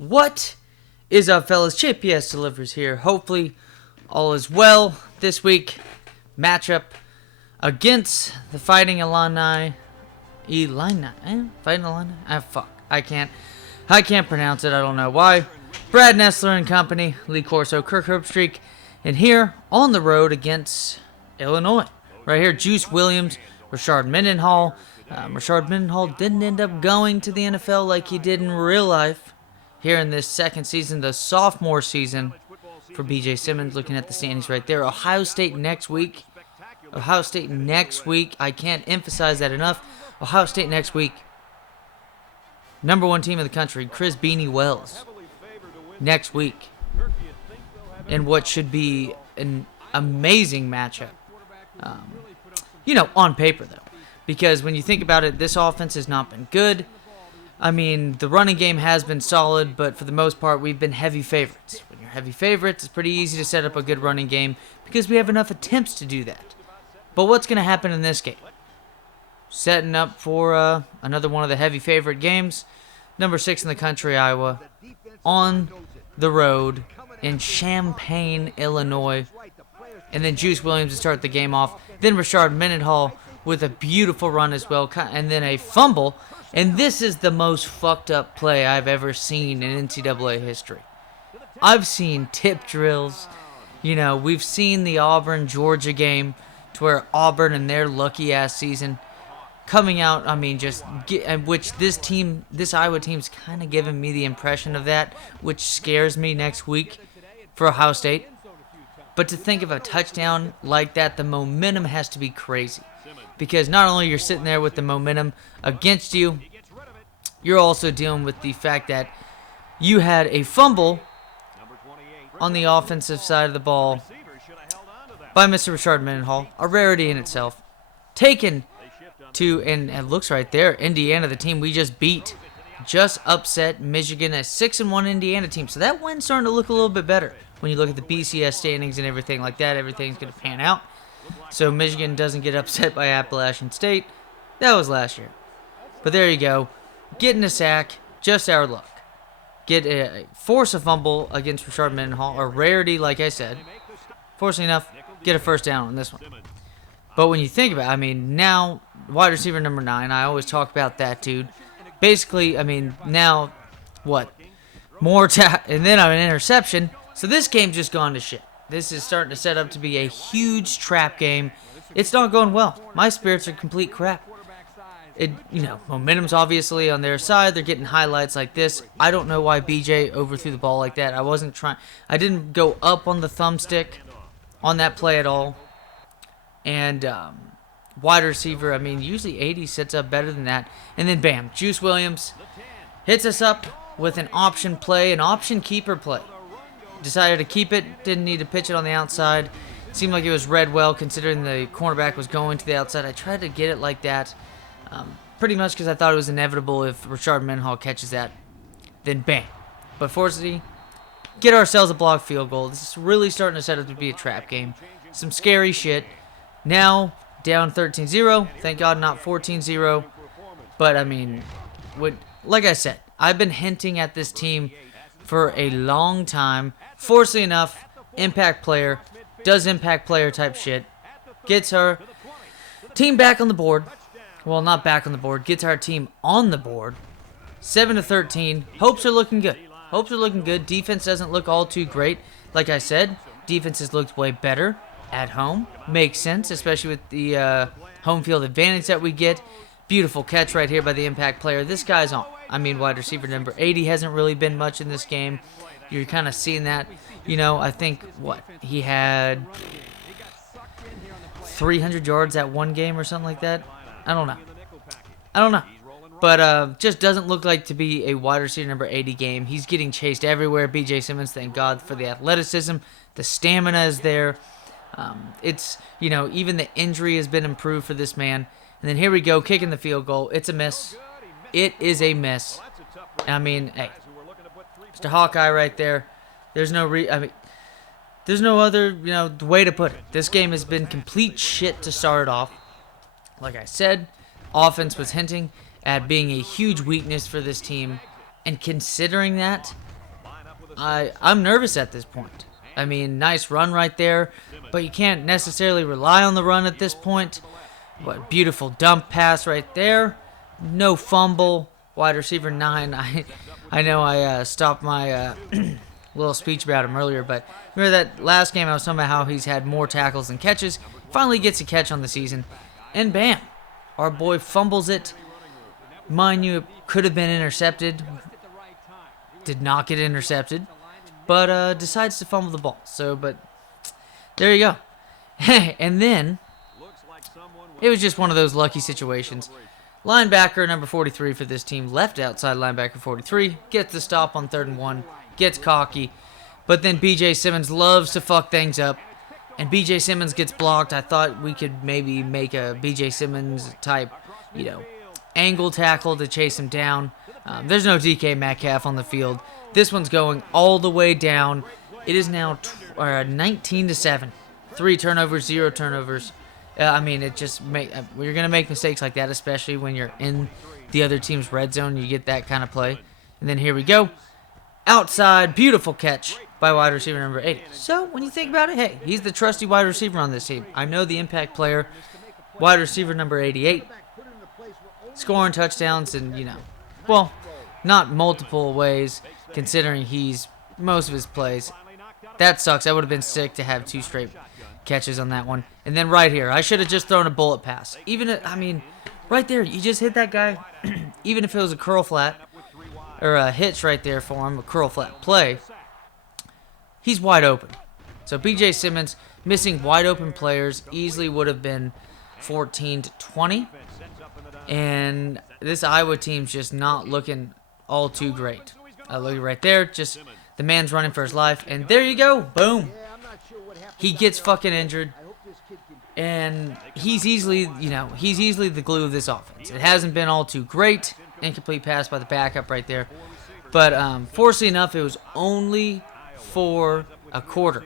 What is up, fellas? PS delivers here. Hopefully, all is well this week. Matchup against the Fighting Illini. Fighting Illini? I can't pronounce it. I don't know why. Brad Nessler and company, Lee Corso, Kirk Herbstreit, and here on the road against Illinois. Right here, Juice Williams, Rashard Mendenhall. Rashard Mendenhall didn't end up going to the NFL like he did in real life. Here in this second season, the sophomore season for B.J. Simmons. Looking at the standings right there. Ohio State next week. I can't emphasize that enough. Ohio State next week. Number one team in the country, Chris Beanie Wells. Next week. In what should be an amazing matchup. On paper, though. Because when you think about it, this offense has not been good. I mean, the running game has been solid, but for the most part, we've been heavy favorites. When you're heavy favorites, it's pretty easy to set up a good running game because we have enough attempts to do that. But what's going to happen in this game? Setting up for another one of the heavy favorite games. Number 6 in the country, Iowa. On the road in Champaign, Illinois. And then Juice Williams to start the game off. Then Rashard Mendenhall with a beautiful run as well. And then a fumble. And this is the most fucked up play I've ever seen in NCAA history. I've seen tip drills. We've seen the Auburn-Georgia game to where Auburn and their lucky-ass season coming out, which this Iowa team's kind of giving me the impression of that, which scares me next week for Ohio State. But to think of a touchdown like that, the momentum has to be crazy. Because not only you're sitting there with the momentum against you, you're also dealing with the fact that you had a fumble on the offensive side of the ball by Mr. Rashard Mendenhall, a rarity in itself. Taken to, and it looks right there, Indiana, the team we just beat, just upset Michigan, a 6-1 Indiana team. So that win's starting to look a little bit better. When you look at the BCS standings and everything like that, everything's going to pan out. So Michigan doesn't get upset by Appalachian State. That was last year. But there you go. Getting a sack, just our luck. Force a fumble against Rashard Mendenhall, a rarity, like I said. Fortunately enough, get a first down on this one. But when you think about it, now wide receiver number 9, I always talk about that dude. Basically, now, what? And then an interception. So this game's just gone to shit. This is starting to set up to be a huge trap game. It's not going well. My spirits are complete crap. Momentum's obviously on their side. They're getting highlights like this. I don't know why BJ overthrew the ball like that. I didn't go up on the thumbstick on that play at all. And wide receiver, usually 80 sets up better than that. And then bam, Juice Williams hits us up with an option play, an option keeper play. Decided to keep it, didn't need to pitch it on the outside. Seemed like it was read well considering the cornerback was going to the outside. I tried to get it like that, pretty much because I thought it was inevitable if Rashard Mendenhall catches that, then bam. But fortunately, get ourselves a blocked field goal. This is really starting to set up to be a trap game. Some scary shit. Now, down 13-0. Thank God not 14-0. But, like I said, I've been hinting at this team for a long time. Fortunately enough, impact player, does impact player type shit, gets her team back on the board. Well, not back on the board, gets our team on the board. 7-13. Hopes are looking good. Defense doesn't look all too great. Like I said, defense has looked way better at home. Makes sense, especially with the home field advantage that we get. Beautiful catch right here by the impact player. This guy's on. Wide receiver number 80 hasn't really been much in this game. You're kind of seeing that. I think, he had 300 yards that one game or something like that. I don't know. But just doesn't look like to be a wide receiver number 80 game. He's getting chased everywhere. B.J. Simmons, thank God for the athleticism. The stamina is there. Even the injury has been improved for this man. And then here we go, kicking the field goal. It's a miss. It is a miss. Hey, Mr. Hawkeye right there. There's no other, way to put it. This game has been complete shit to start off. Like I said, offense was hinting at being a huge weakness for this team. And considering that, I'm nervous at this point. I mean, nice run right there, but you can't necessarily rely on the run at this point. What beautiful dump pass right there. No fumble. Wide receiver 9. I know I stopped my little speech about him earlier, but remember that last game I was talking about how he's had more tackles than catches. Finally gets a catch on the season, and bam, our boy fumbles it. Mind you, it could have been intercepted. Did not get intercepted, but decides to fumble the ball. But there you go. And then it was just one of those lucky situations. Linebacker number 43 for this team, left outside linebacker 43, gets the stop on 3rd and 1, gets cocky, but then B.J. Simmons loves to fuck things up, and B.J. Simmons gets blocked. I thought we could maybe make a B.J. Simmons type, angle tackle to chase him down. There's no DK Metcalf on the field. This one's going all the way down. It is now 19-7. 3 turnovers, 0 turnovers. It just you're gonna make mistakes like that, especially when you're in the other team's red zone. You get that kind of play, and then here we go, outside, beautiful catch by wide receiver number 80. So when you think about it, hey, he's the trusty wide receiver on this team. I know the impact player, wide receiver number 88, scoring touchdowns, and not multiple ways considering he's most of his plays. That sucks. I would have been sick to have 2 straight catches on that one. And then right here, I should have just thrown a bullet pass. Right there, you just hit that guy. Even if it was a curl flat or a hitch right there for him, a curl flat play, he's wide open. So B.J. Simmons missing wide open players easily would have been 14-20. And this Iowa team's just not looking all too great. Look right there, just the man's running for his life. And there you go, boom. He gets fucking injured, and he's easily the glue of this offense. It hasn't been all too great. Incomplete pass by the backup right there. But fortunately enough, it was only for a quarter.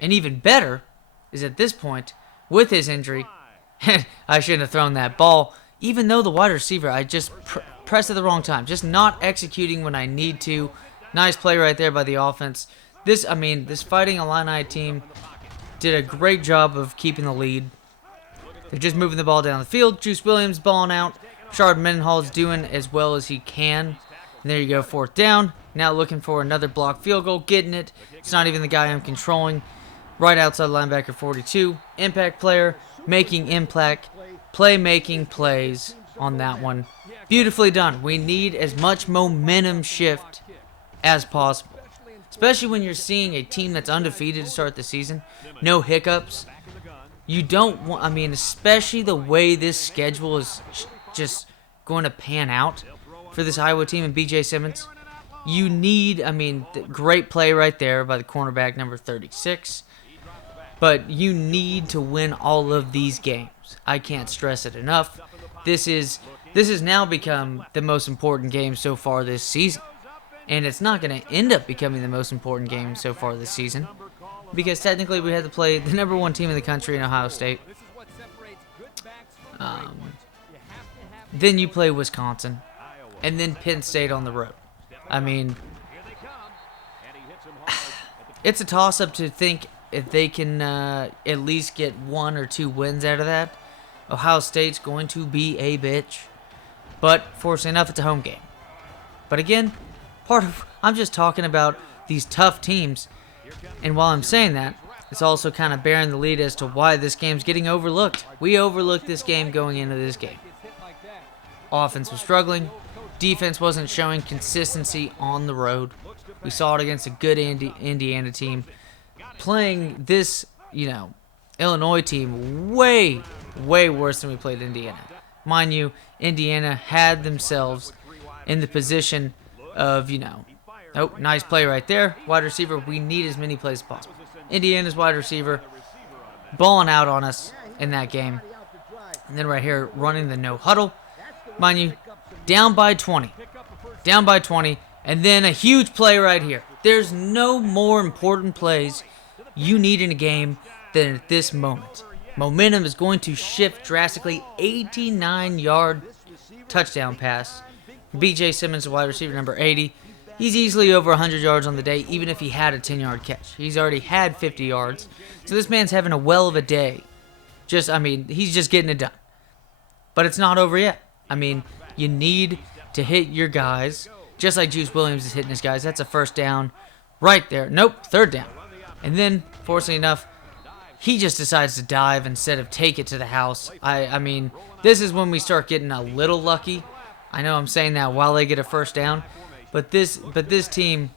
And even better is at this point, with his injury, I shouldn't have thrown that ball. Even though the wide receiver, I just pressed at the wrong time. Just not executing when I need to. Nice play right there by the offense. This Fighting Illini team did a great job of keeping the lead. They're just moving the ball down the field. Juice Williams balling out. Shard Mendenhall's doing as well as he can. And there you go, 4th down. Now looking for another blocked field goal. Getting it. It's not even the guy I'm controlling. Right outside linebacker 42. Impact player. Making impact. Playmaking plays on that one. Beautifully done. We need as much momentum shift as possible. Especially when you're seeing a team that's undefeated to start the season. No hiccups. You don't want, especially the way this schedule is just going to pan out for this Iowa team and B.J. Simmons. You need, great play right there by the cornerback number 36. But you need to win all of these games. I can't stress it enough. This has now become the most important game so far this season. And it's not going to end up becoming the most important game so far this season. Because technically we had to play the number 1 team in the country in Ohio State. Then you play Wisconsin. And then Penn State on the road. It's a toss-up to think if they can at least get 1 or 2 wins out of that. Ohio State's going to be a bitch. But fortunately enough, it's a home game. But again, I'm just talking about these tough teams, and while I'm saying that, it's also kind of bearing the lead as to why this game's getting overlooked. We overlooked this game going into this game. Offense was struggling. Defense wasn't showing consistency on the road. We saw it against a good Indiana team. Playing this, Illinois team way, way worse than we played Indiana. Mind you, Indiana had themselves in the position of, nice play right there. Wide receiver, we need as many plays as possible. Indiana's wide receiver balling out on us in that game. And then right here, running the no huddle. Mind you, down by 20. Down by 20. And then a huge play right here. There's no more important plays you need in a game than at this moment. Momentum is going to shift drastically. 89-yard touchdown pass. B.J. Simmons, wide receiver number 80. He's easily over 100 yards on the day, even if he had a 10-yard catch. He's already had 50 yards. So this man's having a well of a day. He's just getting it done. But it's not over yet. You need to hit your guys, just like Juice Williams is hitting his guys. That's a first down right there. Nope, third down. And then, fortunately enough, he just decides to dive instead of take it to the house. This is when we start getting a little lucky. I know I'm saying that while they get a first down. But this team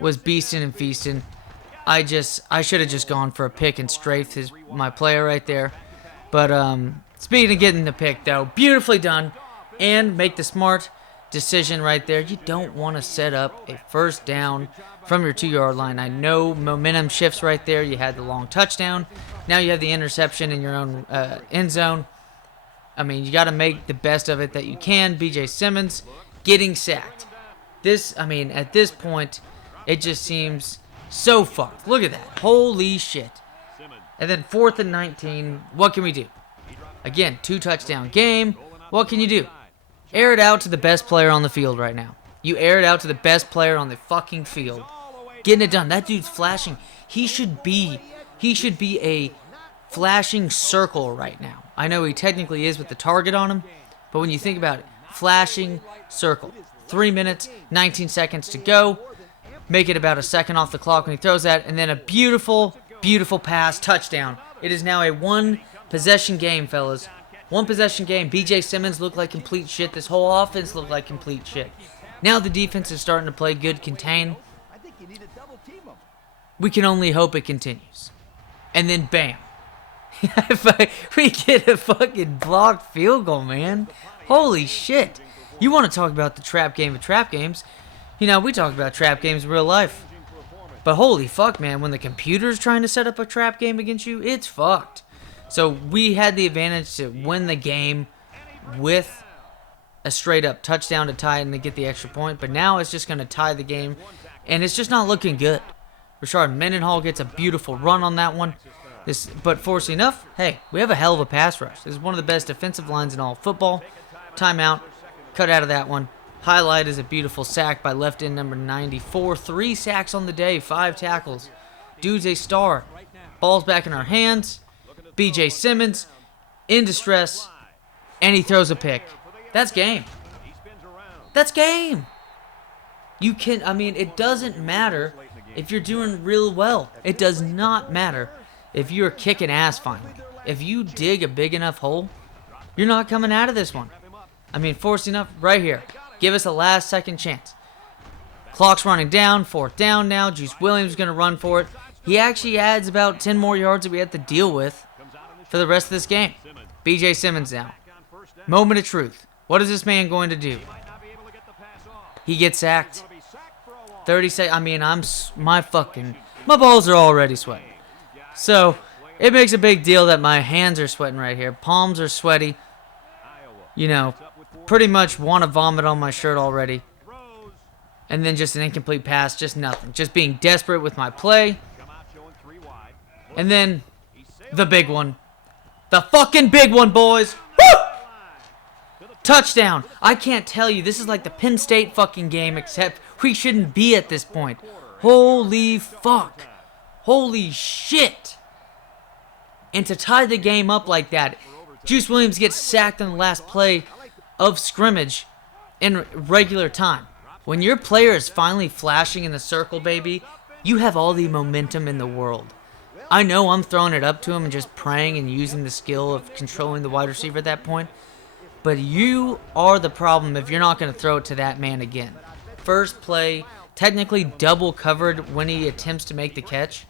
was beasting and feasting. I should have just gone for a pick and strafed my player right there. But speaking of getting the pick, though, beautifully done. And make the smart decision right there. You don't want to set up a first down from your 2-yard line. I know momentum shifts right there. You had the long touchdown. Now you have the interception in your own end zone. You got to make the best of it that you can. B.J. Simmons getting sacked. At this point, it just seems so fucked. Look at that. Holy shit. And then 4th and 19. What can we do? Again, 2-touchdown game. What can you do? Air it out to the best player on the field right now. You air it out to the best player on the fucking field. Getting it done. That dude's flashing. He should be a flashing circle right now. I know he technically is with the target on him, but when you think about it, flashing circle. 3 minutes, 19 seconds to go. Make it about a second off the clock when he throws that, and then a beautiful, beautiful pass, touchdown. It is now a one-possession game, fellas. One-possession game. B.J. Simmons looked like complete shit. This whole offense looked like complete shit. Now the defense is starting to play good contain. We can only hope it continues. And then, bam. We get a fucking blocked field goal, man. Holy shit. You want to talk about the trap game of trap games. We talk about trap games in real life. But holy fuck, man. When the computer's trying to set up a trap game against you, it's fucked. So we had the advantage to win the game with a straight-up touchdown to tie it and to get the extra point. But now it's just going to tie the game, and it's just not looking good. Rashard Mendenhall gets a beautiful run on that one. But fortunately enough, hey, we have a hell of a pass rush. This is one of the best defensive lines in all of football. Timeout. Cut out of that one. Highlight is a beautiful sack by left end number 94. 3 sacks on the day, 5 tackles. Dude's a star. Ball's back in our hands. B.J. Simmons in distress, and he throws a pick. That's game. That's game. It doesn't matter if you're doing real well. It does not matter if you're kicking ass finally. If you dig a big enough hole, you're not coming out of this one. Forced enough, right here. Give us a last-second chance. Clock's running down, 4th down now. Juice Williams is going to run for it. He actually adds about 10 more yards that we have to deal with for the rest of this game. B.J. Simmons now. Moment of truth. What is this man going to do? He gets sacked. 30 seconds. My balls are already sweating. So, it makes a big deal that my hands are sweating right here. Palms are sweaty. Pretty much want to vomit on my shirt already. And then just an incomplete pass, just nothing. Just being desperate with my play. And then the big one. The fucking big one, boys. Woo! Touchdown. I can't tell you. This is like the Penn State fucking game, except we shouldn't be at this point. Holy fuck. Holy shit. And to tie the game up like that, Juice Williams gets sacked in the last play of scrimmage in regular time. When your player is finally flashing in the circle, baby, you have all the momentum in the world. I know I'm throwing it up to him and just praying and using the skill of controlling the wide receiver at that point, but you are the problem if you're not going to throw it to that man again. First play, technically double covered when he attempts to make the catch.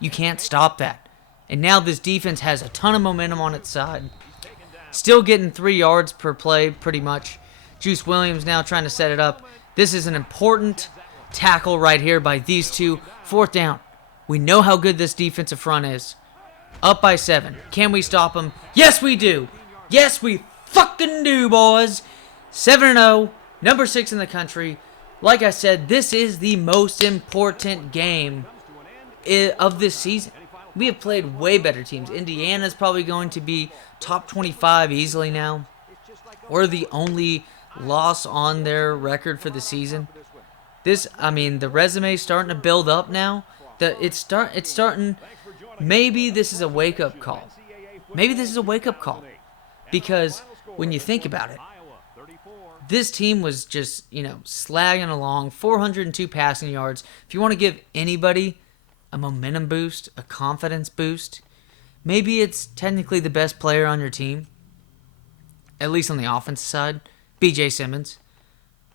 You can't stop that. And now this defense has a ton of momentum on its side. Still getting 3 yards per play, pretty much. Juice Williams now trying to set it up. This is an important tackle right here by these two. 4th down. We know how good this defensive front is. Up by 7. Can we stop them? Yes, we do. Yes, we fucking do, boys. 7-0. Number 6 in the country. Like I said, this is the most important game of this season. We have played way better teams. Indiana's probably going to be top 25 easily now. We're the only loss on their record for the season. The resume's starting to build up now. It's starting. Maybe this is a wake up call. Maybe this is a wake up call, because when you think about it, this team was just slagging along, 402 passing yards. If you want to give anybody a momentum boost, a confidence boost, maybe it's technically the best player on your team, at least on the offensive side, B.J. Simmons,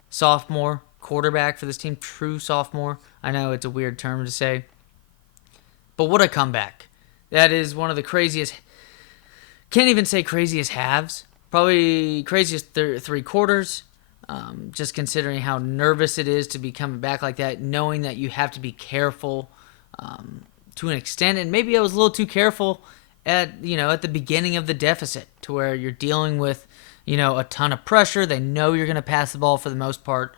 sophomore quarterback for this team, true sophomore. I know it's a weird term to say, but what a comeback. That is one of the craziest, can't even say craziest halves, probably craziest three quarters, just considering how nervous it is to be coming back like that, knowing that you have to be careful to an extent, and maybe I was a little too careful at the beginning of the deficit, to where you're dealing with a ton of pressure. They know you're going to pass the ball for the most part.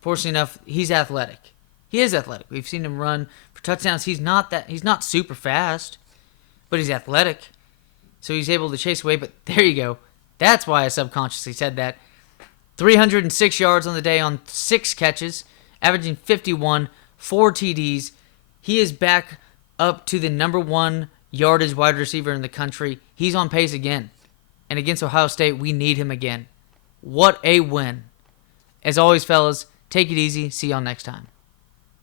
Fortunately enough, he's athletic. He is athletic. We've seen him run for touchdowns. He's not super fast, but he's athletic. So he's able to chase away. But there you go. That's why I subconsciously said that. 306 yards on the day on 6 catches, averaging 51, 4 TDs. He is back up to the number 1 yardage wide receiver in the country. He's on pace again. And against Ohio State, we need him again. What a win. As always, fellas, take it easy. See y'all next time.